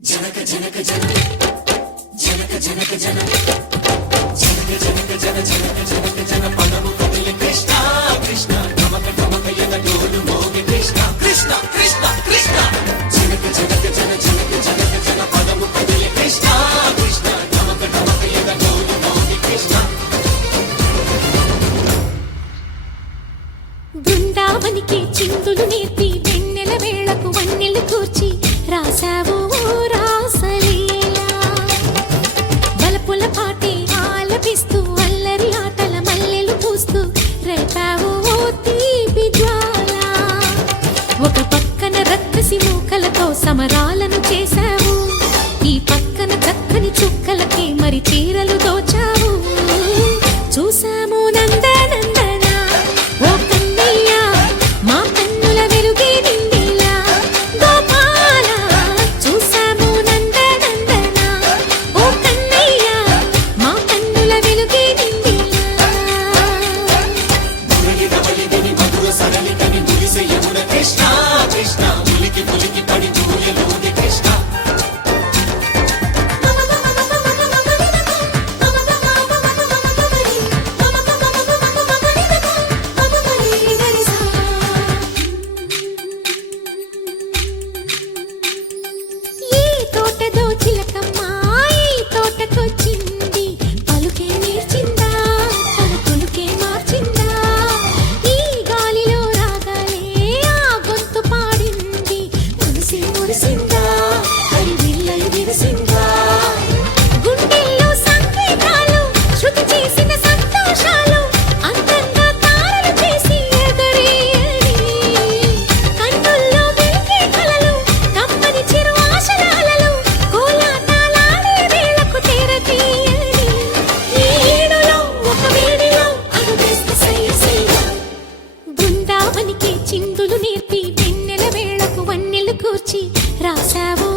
జనక జనక జన జనక జనక జన జనక జనక జన జనక జనక జన పదము కదిలి కృష్ణ కృష్ణ గమక గమక యన డోలు మోగి కృష్ణ కృష్ణ కృష్ణ కృష్ణ జనక జనక జన జనక జనక జన పదము కదిలి కృష్ణ కృష్ణ గమక గమక యన డోలు మోగి కృష్ణ బృందావనికి చిందులు నేర్పి వెన్నెల వేళకు వన్నెలు కూర్చి రాసావు రాసలీలా బలపుల పాటి ఆలపిస్తూ అల్లరి ఆటల మల్లెలు పూస్తూ రేపావు తీపి జ్వాల ఒక పక్కన రక్కసి మూకలతో సమరాలను చేశావు ఈ పక్కన చక్కని చుక్కలకి మరి చీరలు దోచావు చూసాము నందనందన ఓ కన్నయ్య మా కన్నుల వెలుగే నిండిలా గోపాల చూసాము నందనందన ఓ కన్నయ్య మా కన్నుల వెలుగే నిండిలా మురళి రవళి విని మధుర సరళి కని మురిసె యమున కృష్ణ కృష్ణ ములికి ములికి పడి జూయలోని కృష్ణ ఈ తోటదో చిలకమ్మ ఈ తోటకొచ్చింది పలుకే నేర్చిందా పలుకులుకే మార్చిందా ఈ గాలిలో రాగాలే ఆ గొంతు పాడింది మురిసి మురిసిందా హరి విల్లై విరిసిందా గుండెల్లో సంగీతాలు శృతి చేసిన సంతోషాలు అందంగా తారలు చేసి ఎగరేయని కన్నుల్లో వెలిగే కలలు కమ్మని చిరు ఆశలాలలు కోలాటాలాడే వేళకు తెరతీయని ఈ ఏడులో ఒక వేడిలో అడుగేస్తే సయ్య సయ్య బృందావనికి చిందులు నేర్పి వెన్నెల వేళకు వన్నెలు కూర్చి రాసావు